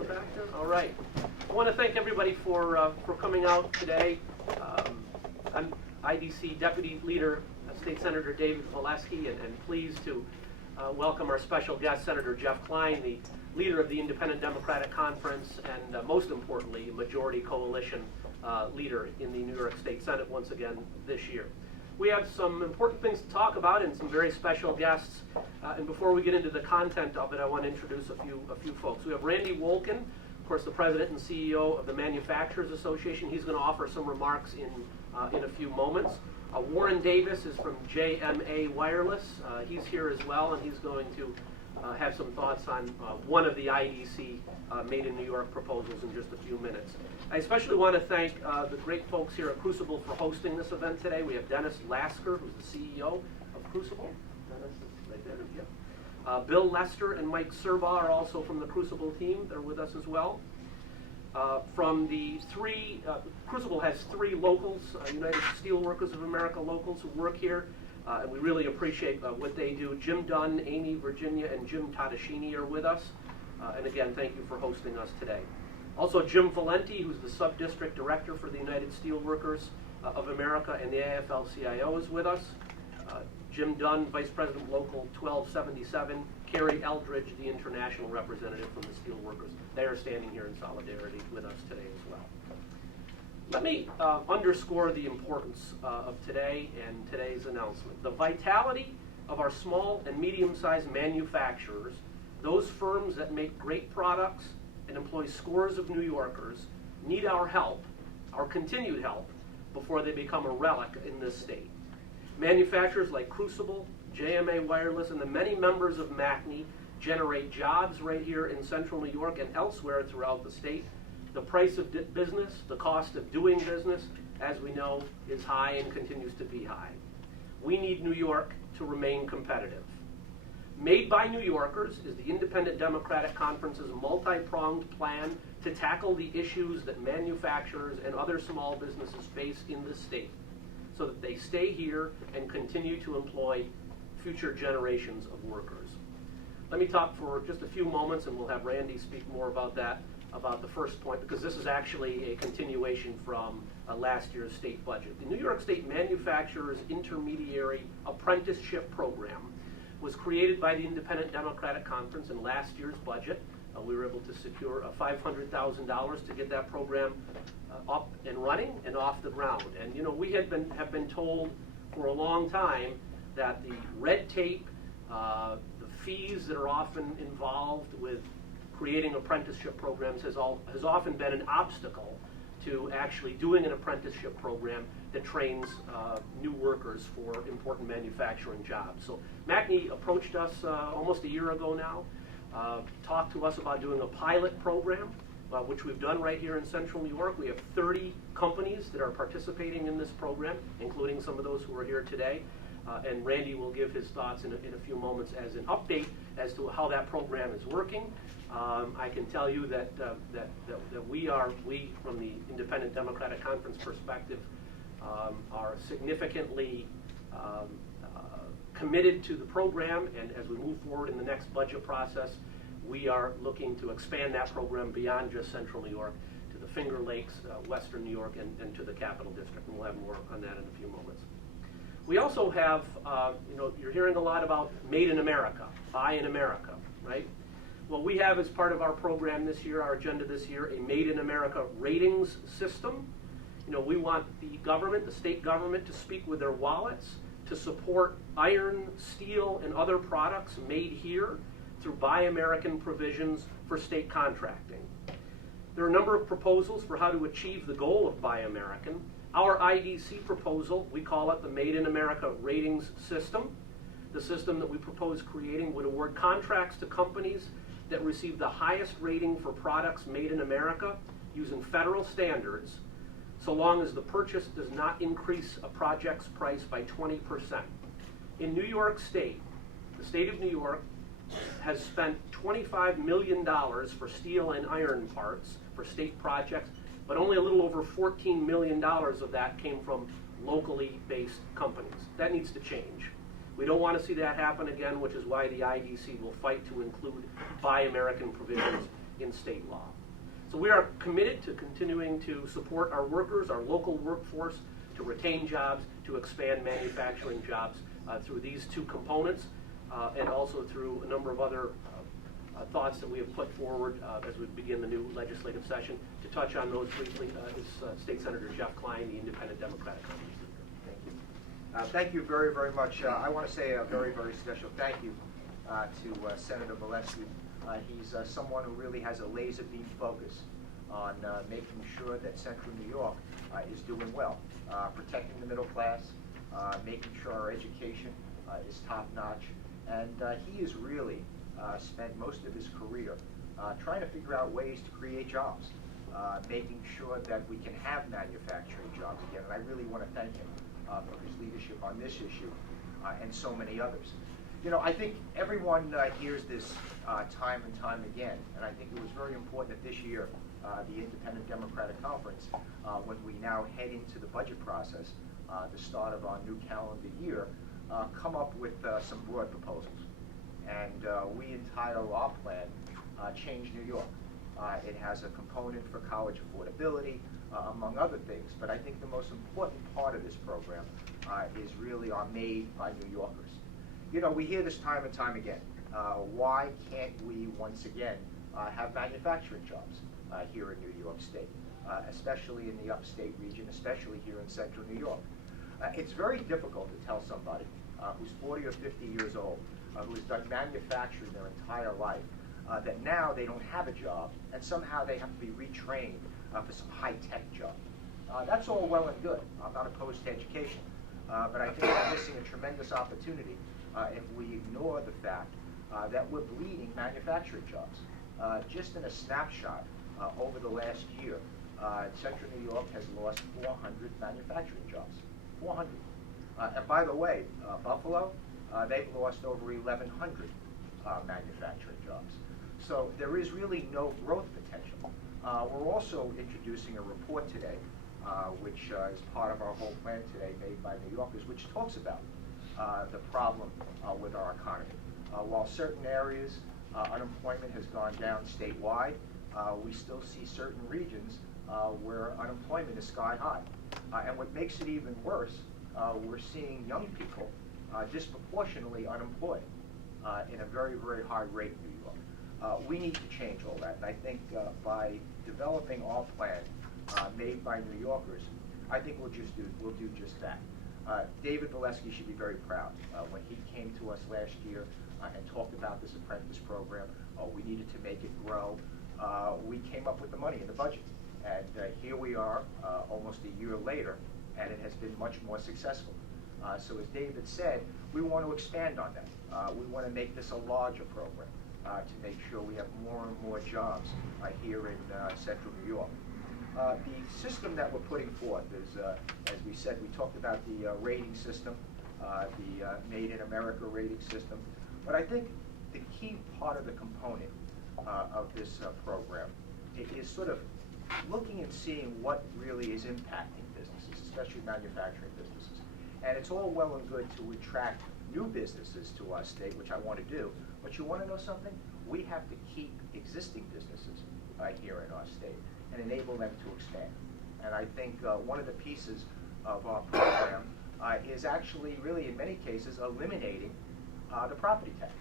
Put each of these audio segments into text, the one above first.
the back there? All right. I want to thank everybody for coming out today. I'm IDC Deputy Leader, State Senator David Valesky, and pleased to welcome our special guest, Senator Jeff Klein, the leader of the Independent Democratic Conference, and most importantly, Majority Coalition leader in the New York State Senate once again this year. We have some important things to talk about and some very special guests. And before we get into the content of it, I want to introduce a few folks. We have Randy Wolkin, of course, the president and CEO of the Manufacturers Association. He's going to offer some remarks in a few moments. Warren Davis is from JMA Wireless. He's here as well, and he's going to have some thoughts on one of the IDC Made in New York proposals in just a few minutes. I especially want to thank the great folks here at Crucible for hosting this event today. We have Dennis Lasker, who's the CEO of Crucible. Dennis is right there. Yeah. Bill Lester and Mike Serba are also from the Crucible team. They're with us as well. From the Crucible has three locals, United Steelworkers of America locals who work here, and we really appreciate what they do. Jim Dunn, Amy Virginia, and Jim Tadashini are with us. And again, thank you for hosting us today. Also, Jim Valenti, who's the Sub-District Director for the United Steelworkers of America and the AFL-CIO is with us. Jim Dunn, Vice President Local 1277. Carrie Eldridge, the International Representative from the Steelworkers. They are standing here in solidarity with us today as well. Let me underscore the importance of today and today's announcement. The vitality of our small and medium-sized manufacturers, those firms that make great products and employ scores of New Yorkers, need our help, our continued help, before they become a relic in this state. Manufacturers like Crucible, JMA Wireless, and the many members of MACNY generate jobs right here in central New York and elsewhere throughout the state. The price of business, the cost of doing business, as we know, is high and continues to be high. We need New York to remain competitive. Made by New Yorkers is the Independent Democratic Conference's multi-pronged plan to tackle the issues that manufacturers and other small businesses face in this state so that they stay here and continue to employ future generations of workers. Let me talk for just a few moments, and we'll have Randy speak more about that, about the first point, because this is actually a continuation from last year's state budget. The New York State Manufacturers Intermediary Apprenticeship Program was created by the Independent Democratic Conference in last year's budget. We were able to secure $500,000 to get that program up and running and off the ground. And you know, we have been told for a long time that the red tape, the fees that are often involved with creating apprenticeship programs has often been an obstacle to actually doing an apprenticeship program that trains new workers for important manufacturing jobs. So MACNY approached us almost a year ago now, talked to us about doing a pilot program, which we've done right here in central New York. We have 30 companies that are participating in this program, including some of those who are here today. And Randy will give his thoughts in a few moments as an update as to how that program is working. I can tell you that we from the Independent Democratic Conference perspective are significantly committed to the program, and as we move forward in the next budget process, we are looking to expand that program beyond just central New York to the Finger Lakes, western New York, and to the Capital District, and we'll have more on that in a few moments. We also have, you're hearing a lot about Made in America, Buy in America, right? Well, we have as part of our program this year, our agenda this year, a Made in America ratings system. You know, we want the government, the state government, to speak with their wallets to support iron, steel, and other products made here through Buy American provisions for state contracting. There are a number of proposals for how to achieve the goal of Buy American. Our IDC proposal, we call it the Made in America ratings system. The system that we propose creating would award contracts to companies that receive the highest rating for products made in America using federal standards, so long as the purchase does not increase a project's price by 20%. In New York State, the state of New York has spent $25 million for steel and iron parts for state projects, but only a little over $14 million of that came from locally based companies. That needs to change. We don't want to see that happen again, which is why the IDC will fight to include Buy American provisions in state law. So we are committed to continuing to support our workers, our local workforce, to retain jobs, to expand manufacturing jobs through these two components, and also through a number of other thoughts that we have put forward as we begin the new legislative session. To touch on those briefly is State Senator Jeff Klein, the Independent Democratic Conference Leader. Thank you. Thank you very, very much. I want to say a very, very special thank you to Senator Valesky. He's someone who really has a laser beam focus on making sure that Central New York is doing well, protecting the middle class, making sure our education is top notch, and he has really spent most of his career trying to figure out ways to create jobs, making sure that we can have manufacturing jobs again. And I really want to thank him for his leadership on this issue and so many others. You know, I think everyone hears this time and time again, and I think it was very important that this year, the Independent Democratic Conference, when we now head into the budget process, the start of our new calendar year, come up with some broad proposals. And we entitle our plan, Change New York. It has a component for college affordability, among other things, but I think the most important part of this program is really our Made by New Yorkers. You know, we hear this time and time again. Why can't we once again have manufacturing jobs here in New York State, especially in the upstate region, especially here in Central New York? It's very difficult to tell somebody who's 40 or 50 years old, who has done manufacturing their entire life, that now they don't have a job, and somehow they have to be retrained for some high-tech job. That's all well and good. I'm not opposed to education, but I think we're missing a tremendous opportunity if we ignore the fact that we're bleeding manufacturing jobs. Just in a snapshot over the last year, Central New York has lost 400 manufacturing jobs. 400. And by the way, Buffalo, they've lost over 1,100 manufacturing jobs. So there is really no growth potential. We're also introducing a report today, which is part of our whole plan today, Made by New Yorkers, which talks about the problem with our economy. While certain areas, unemployment has gone down statewide, we still see certain regions where unemployment is sky high. And what makes it even worse, we're seeing young people disproportionately unemployed in a very, very high rate in New York. We need to change all that, and I think by developing our plan, Made by New Yorkers, I think we'll do just that. David Valesky should be very proud. When he came to us last year and talked about this apprentice program, we needed to make it grow. We came up with the money in the budget, and here we are almost a year later, and it has been much more successful. So as David said, we want to expand on that. We want to make this a larger program to make sure we have more and more jobs here in Central New York. The system that we're putting forth is, as we said, we talked about the rating system, the Made in America rating system. But I think the key part of the component of this program is sort of looking and seeing what really is impacting businesses, especially manufacturing businesses. And it's all well and good to attract new businesses to our state, which I want to do. But you want to know something? We have to keep existing businesses here in our state and enable them to expand. And I think one of the pieces of our program is actually really, in many cases, eliminating the property tax.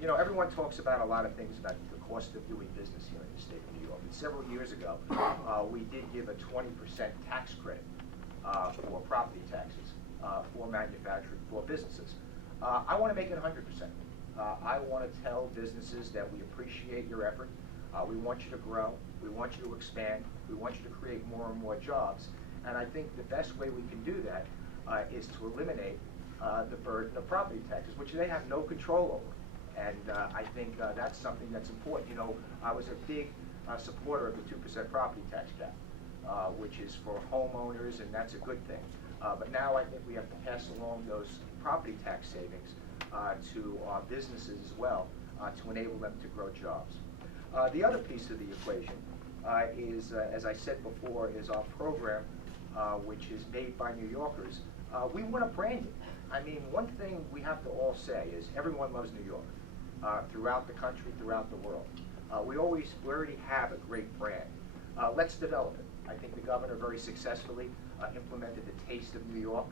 You know, everyone talks about a lot of things about the cost of doing business here in the state of New York. And several years ago, we did give a 20% tax credit for property taxes for manufacturing, for businesses. I want to make it 100%. I want to tell businesses that we appreciate your effort. We want you to grow. We want you to expand. We want you to create more and more jobs. And I think the best way we can do that is to eliminate the burden of property taxes, which they have no control over. And I think that's something that's important. You know, I was a big supporter of the 2% property tax cap, which is for homeowners, and that's a good thing. But now I think we have to pass along those property tax savings to our businesses as well to enable them to grow jobs. The other piece of the equation is, as I said before, is our program, which is Made by New Yorkers. We want to brand it. I mean, one thing we have to all say is everyone loves New York throughout the country, throughout the world. We already have a great brand. Let's develop it. I think the governor very successfully implemented the Taste of New York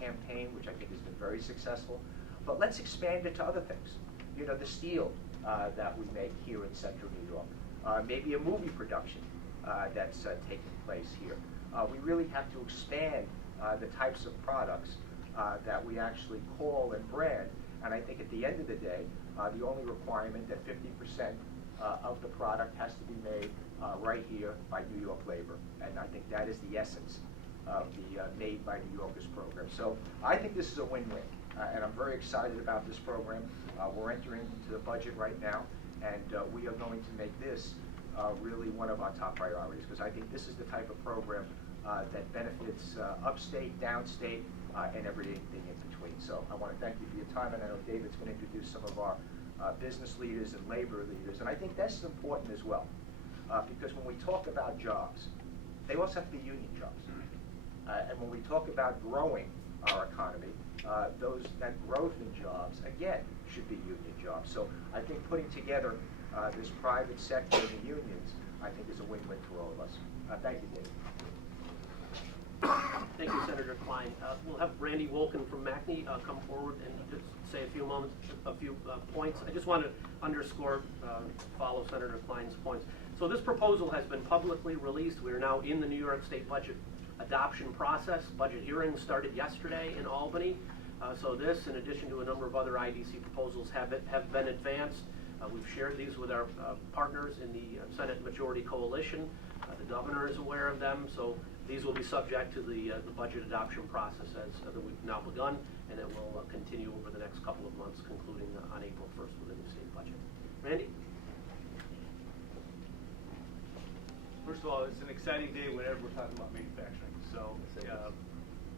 campaign, which I think has been very successful. But let's expand it to other things. You know, the steel that we make here in Central New York. Maybe a movie production that's taking place here. We really have to expand the types of products that we actually call and brand. And I think at the end of the day, the only requirement that 50% of the product has to be made right here by New York labor. And I think that is the essence of the Made by New Yorkers program. So I think this is a win-win. And I'm very excited about this program. We're entering into the budget right now, and we are going to make this really one of our top priorities, because I think this is the type of program that benefits upstate, downstate, and everything in between. So I want to thank you for your time, and I know David's going to introduce some of our business leaders and labor leaders, and I think that's important as well, because when we talk about jobs, they also have to be union jobs. And when we talk about growing our economy, that growth in jobs, again, should be union jobs. So I think putting together this private sector and the unions, I think is a win-win for all of us. Thank you, David. Thank you, Senator Klein. We'll have Randy Wolken from MACNY come forward and just say a few points. I just want to underscore, follow Senator Klein's points. So this proposal has been publicly released. We are now in the New York State budget adoption process. Budget hearings started yesterday in Albany. So this, in addition to a number of other IDC proposals, have been advanced. We've shared these with our partners in the Senate Majority Coalition. The governor is aware of them, so these will be subject to the budget adoption process that we've now begun, and it will continue over the next couple of months, concluding on April 1st with the new state budget. Randy? First of all, it's an exciting day whenever we're talking about manufacturing. So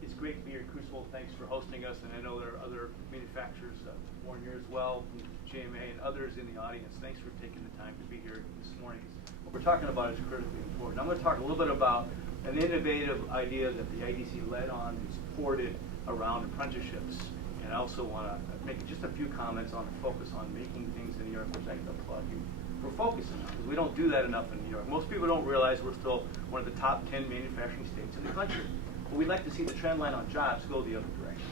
it's great to be here at Crucible. Thanks for hosting us, and I know there are other manufacturers, Warren here as well, JMA, and others in the audience. Thanks for taking the time to be here this morning. What we're talking about is critically important. I'm going to talk a little bit about an innovative idea that the IDC led on and supported around apprenticeships. And I also want to make just a few comments on the focus on making things in New York, which I can applaud you for focusing on, because we don't do that enough in New York. Most people don't realize we're still one of the top 10 manufacturing states in the country. But we'd like to see the trend line on jobs go the other direction.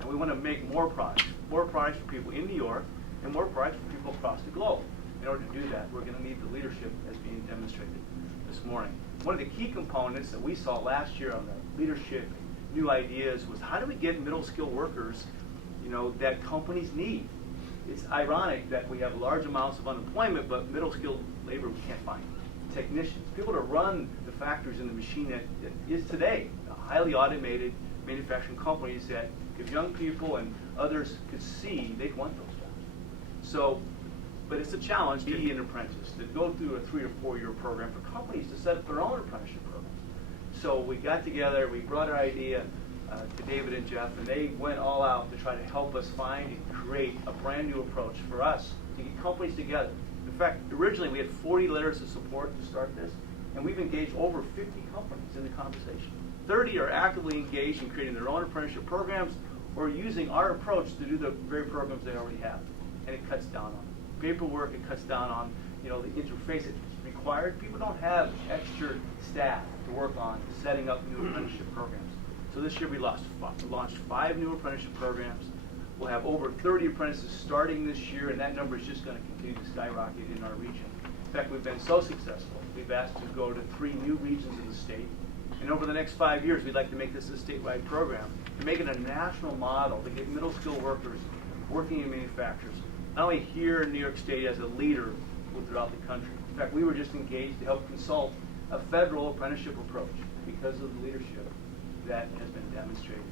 And we want to make more products for people in New York and more products for people across the globe. In order to do that, we're going to need the leadership as being demonstrated this morning. One of the key components that we saw last year on the leadership, new ideas, was how do we get middle skilled workers, that companies need? It's ironic that we have large amounts of unemployment, but middle skilled labor we can't find. Technicians, people to run the factories and the machine that is today, highly automated manufacturing companies that if young people and others could see, they'd want those jobs. So, but it's a challenge to be an apprentice, to go through a 3 or 4 year program for companies to set up their own apprenticeship programs. So we got together, we brought our idea to David and Jeff, and they went all out to try to help us find and create a brand new approach for us to get companies together. In fact, originally we had 40 letters of support to start this, and we've engaged over 50 companies in the conversation. 30 are actively engaged in creating their own apprenticeship programs or using our approach to do the very programs they already have. And it cuts down on paperwork, it cuts down on the interface that's required. People don't have extra staff to work on setting up new apprenticeship programs. So this year we launched 5 new apprenticeship programs. We'll have over 30 apprentices starting this year, and that number is just going to continue to skyrocket in our region. In fact, we've been so successful, we've asked to go to 3 new regions of the state. And over the next 5 years, we'd like to make this a statewide program and make it a national model to get middle skilled workers working in manufacturers, not only here in New York State as a leader, but throughout the country. In fact, we were just engaged to help consult a federal apprenticeship approach because of the leadership that has been demonstrated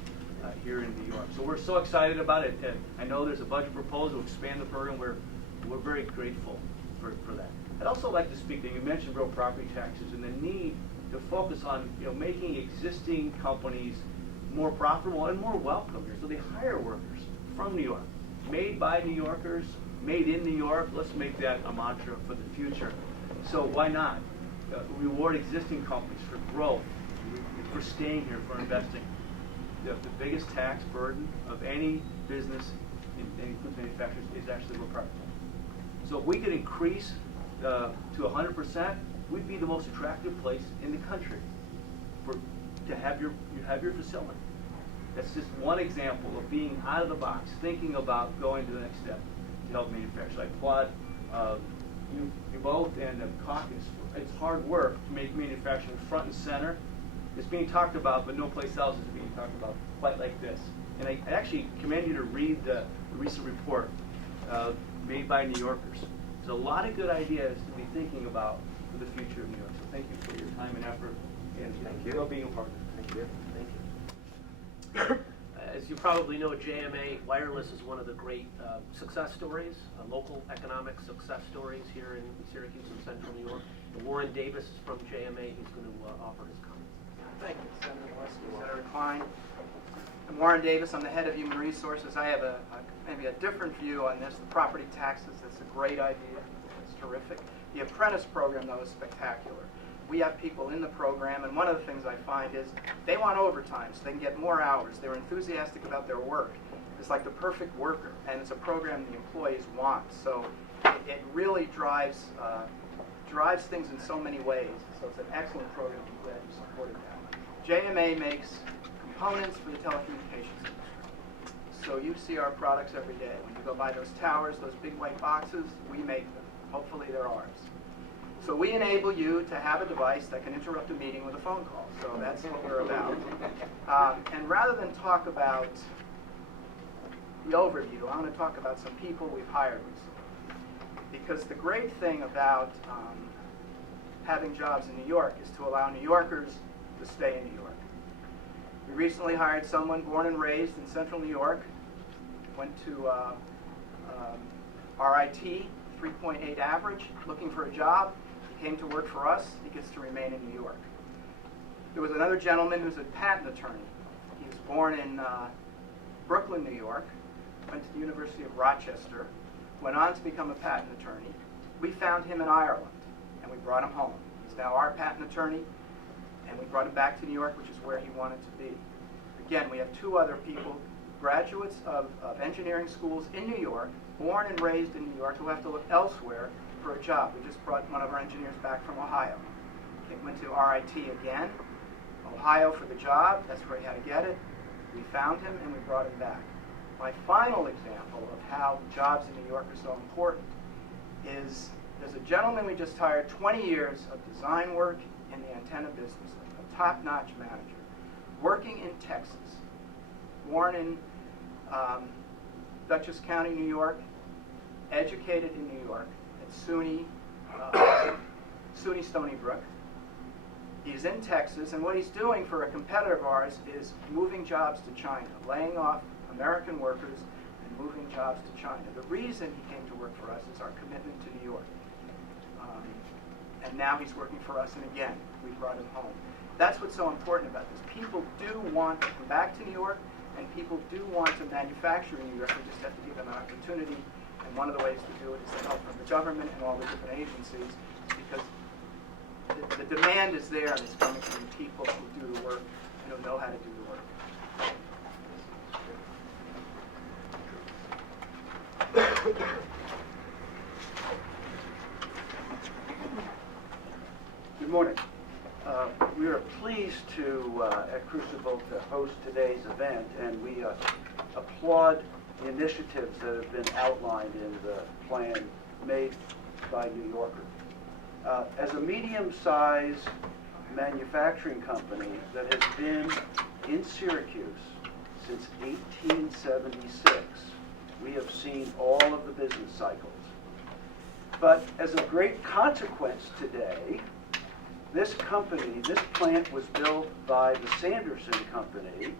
here in New York. So we're so excited about it. I know there's a budget proposal to expand the program. We're very grateful for that. I'd also like to speak to you mentioned real property taxes and the need to focus on making existing companies more profitable and more welcome here. So they hire workers from New York, made by New Yorkers, made in New York. Let's make that a mantra for the future. So why not reward existing companies for growth, for staying here, for investing? The biggest tax burden of any business in food manufacturers is actually real property tax. So if we could increase to 100%, we'd be the most attractive place in the country to have your facility. That's just one example of being out of the box, thinking about going to the next step to help manufacture. I applaud you both and the caucus. It's hard work to make manufacturing front and center. It's being talked about, but no place else is being talked about quite like this. And I actually commend you to read the recent report made by New Yorkers. There's a lot of good ideas to be thinking about for the future of New York. So thank you for your time and effort and for being a partner. Thank you. As you probably know, JMA Wireless is one of the great success stories, local economic success stories here in Syracuse and Central New York. Warren Davis is from JMA. He's going to offer his comments. Thank you, Senator Valesky, Senator Klein. I'm Warren Davis. I'm the head of Human Resources. I have maybe a different view on this. The property taxes, that's a great idea. It's terrific. The apprentice program, though, is spectacular. We have people in the program, and one of the things I find is they want overtime so they can get more hours. They're enthusiastic about their work. It's like the perfect worker, and it's a program the employees want. So it really drives things in so many ways. So it's an excellent program. I'm glad you supported that. JMA makes components for the telecommunications industry. So you see our products every day. When you go buy those towers, those big white boxes, we make them. Hopefully they're ours. So we enable you to have a device that can interrupt a meeting with a phone call. So that's what we're about. And rather than talk about the overview, I want to talk about some people we've hired recently. Because the great thing about having jobs in New York is to allow New Yorkers to stay in New York. We recently hired someone born and raised in Central New York, went to RIT, 3.8 average, looking for a job. He came to work for us. He gets to remain in New York. There was another gentleman who's a patent attorney. He was born in Brooklyn, New York, went to the University of Rochester, went on to become a patent attorney. We found him in Ireland, and we brought him home. He's now our patent attorney, and we brought him back to New York, which is where he wanted to be. Again, we have two other people, graduates of engineering schools in New York, born and raised in New York, who have to look elsewhere for a job. We just brought one of our engineers back from Ohio. He went to RIT again, Ohio for the job. That's where he had to get it. We found him, and we brought him back. My final example of how jobs in New York are so important is there's a gentleman we just hired, 20 years of design work in the antenna business, a top-notch manager, working in Texas, born in Dutchess County, New York, educated in New York at SUNY Stony Brook. He's in Texas, and what he's doing for a competitor of ours is moving jobs to China, laying off American workers and moving jobs to China. The reason he came to work for us is our commitment to New York. And now he's working for us, and again, we brought him home. That's what's so important about this. People do want to come back to New York, and people do want to manufacture in New York. We just have to give them an opportunity, and one of the ways to do it is to help from the government and all the different agencies, because the demand is there, and it's coming from people who do the work and who know how to do the work. Good morning. We are pleased to, at Crucible, to host today's event, and we applaud the initiatives that have been outlined in the plan made by New Yorker. As a medium-sized manufacturing company that has been in Syracuse since 1876, we have seen all of the business cycles. But as a great consequence today, this company, this plant was built by the Sanderson Company,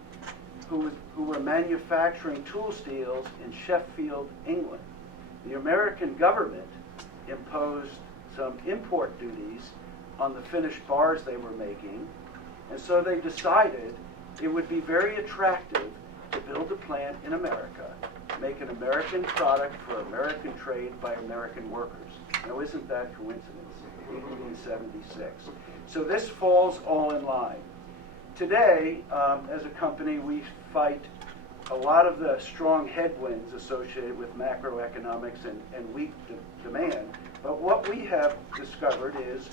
who were manufacturing tool steels in Sheffield, England. The American government imposed some import duties on the finished bars they were making, and so they decided it would be very attractive to build a plant in America, make an American product for American trade by American workers. Now, isn't that coincidence? 1876. So this falls all in line. Today, as a company, we fight a lot of the strong headwinds associated with macroeconomics and weak demand. But what we have discovered is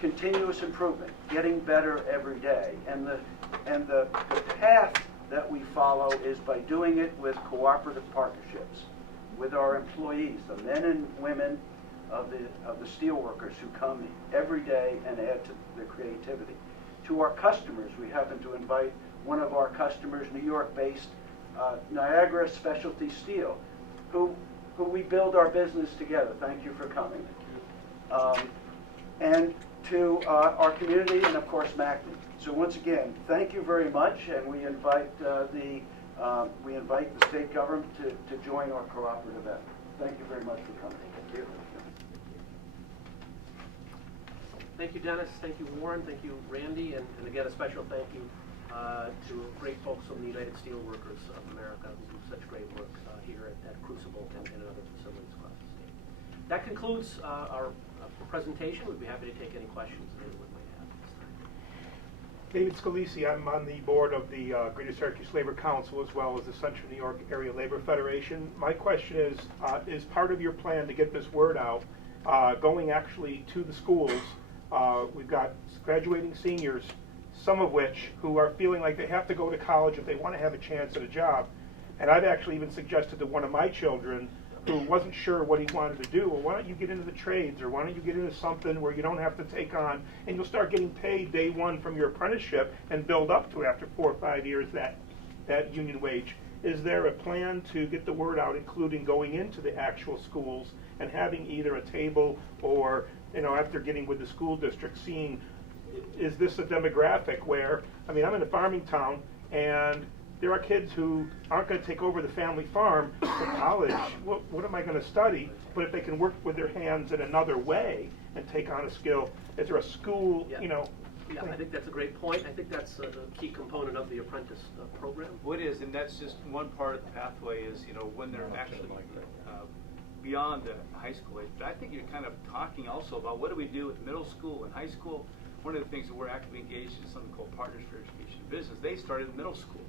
continuous improvement, getting better every day. And the path that we follow is by doing it with cooperative partnerships with our employees, the men and women of the steel workers who come every day and add to their creativity. To our customers, we happen to invite one of our customers, New York-based Niagara Specialty Steel, who we build our business together. Thank you for coming. And to our community, and of course MACD. So once again, thank you very much, and we invite the state government to join our cooperative effort. Thank you very much for coming. Thank you. Thank you, Dennis. Thank you, Warren. Thank you, Randy. And again, a special thank you to great folks from the United Steelworkers of America who do such great work here at Crucible and in other facilities across the state. That concludes our presentation. We'd be happy to take any questions that anyone might have at this time. David Scalisi, I'm on the board of the Greater Syracuse Labor Council as well as the Central New York Area Labor Federation. My question is part of your plan to get this word out, going actually to the schools? We've got graduating seniors, some of which who are feeling like they have to go to college if they want to have a chance at a job. And I've actually even suggested to one of my children who wasn't sure what he wanted to do, well, why don't you get into the trades, or why don't you get into something where you don't have to take on, and you'll start getting paid day one from your apprenticeship and build up to, after 4 or 5 years, that union wage. Is there a plan to get the word out, including going into the actual schools and having either a table or, after getting with the school district, seeing, is this a demographic where, I'm in a farming town, and there are kids who aren't going to take over the family farm for college. What am I going to study? But if they can work with their hands in another way and take on a skill, is there a school, Yeah. Yeah, I think that's a great point. I think that's a key component of the apprentice program. What is, and that's just one part of the pathway is, when they're actually beyond the high school age. But I think you're kind of talking also about what do we do with middle school and high school. One of the things that we're actively engaged in is something called Partners for Education and Business. They started in middle school,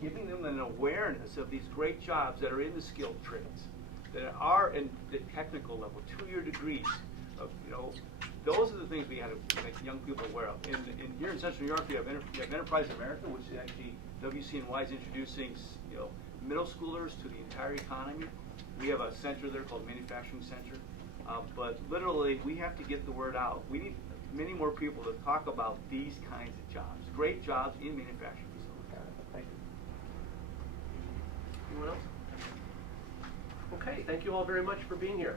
giving them an awareness of these great jobs that are in the skilled trades, that are in the technical level, 2-year degrees of, those are the things we have to make young people aware of. In here in Central New York, you have Enterprise America, which is actually WCNY is introducing, middle schoolers to the entire economy. We have a center there called Manufacturing Center. But literally, we have to get the word out. We need many more people to talk about these kinds of jobs, great jobs in manufacturing facilities. Thank you. Anyone else? Okay, thank you all very much for being here.